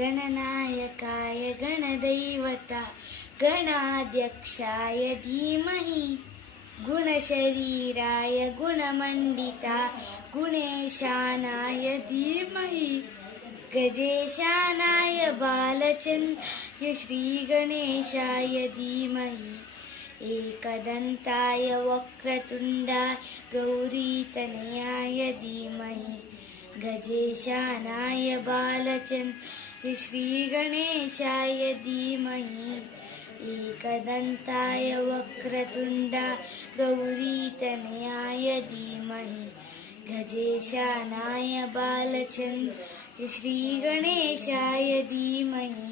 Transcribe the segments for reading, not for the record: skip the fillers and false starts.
गणनायकाय गणदैवता गणाध्यक्षाय धीमहि गुणशरीराय गुणमण्डिता गुणेशानाय धीमहि गजेशानाय बालचन्द्राय श्रीगणेशाय धीमहि एकदन्ताय वक्रतुण्डाय गौरीतनयाय धीमहि गजेशानाय बालचन्द्राय श्रीगणेशाय धीमहि एकदन्ताय वक्रतुण्डाय गौरीतनयाय धीमहि गजेशानाय बालचन्द्राय श्रीगणेशाय धीमहि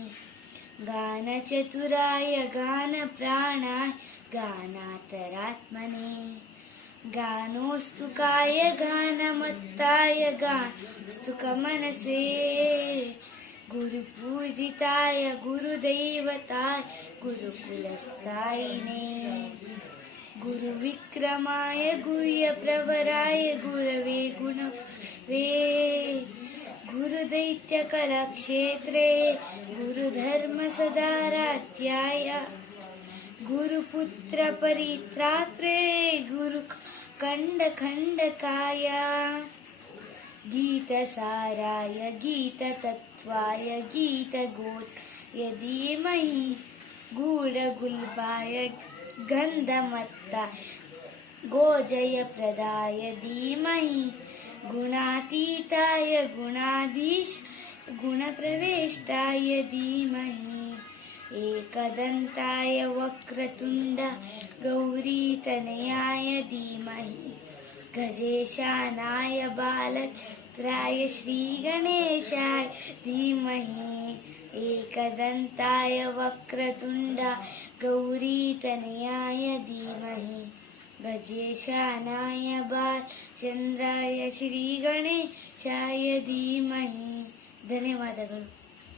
गानचतुराय गानप्राणाय गानान्तरात्मने गानोस्तुकाय गानमत्ताय गानस्तुकमनसे गुरुपूजिताय गुरुदैवताय गुरुकुलस्थायिने गुरुविक्रमाय गुह्यप्रवराय गुरवे गुणवे गुरुदैत्यकलाक्षेत्रे गुरुधर्मसदाराध्याय गुरुपुत्रपरित्रात्रे गुरुखण्डखण्डकाय गीतसाराय गीततत्त्वाय गीतगोत्राय धीमहि गूढगुल्बाय गन्धमत्ताय गोजयप्रदाय धीमहि गुणातीताय गुणाधीश गुणप्रवेष्टाय धीमहि एकदन्ताय वक्रतुण्डाय गौरीतनयाय धीमहि गजेशानाय बालचन्द्राय श्रीगणेशाय धीमहि एकदन्ताय वक्रतुण्डाय गौरीतनयाय धीमहि गजेशानाय बालचन्द्राय श्रीगणेशाय धीमहि ಧನ್ಯವಾದಗಳು.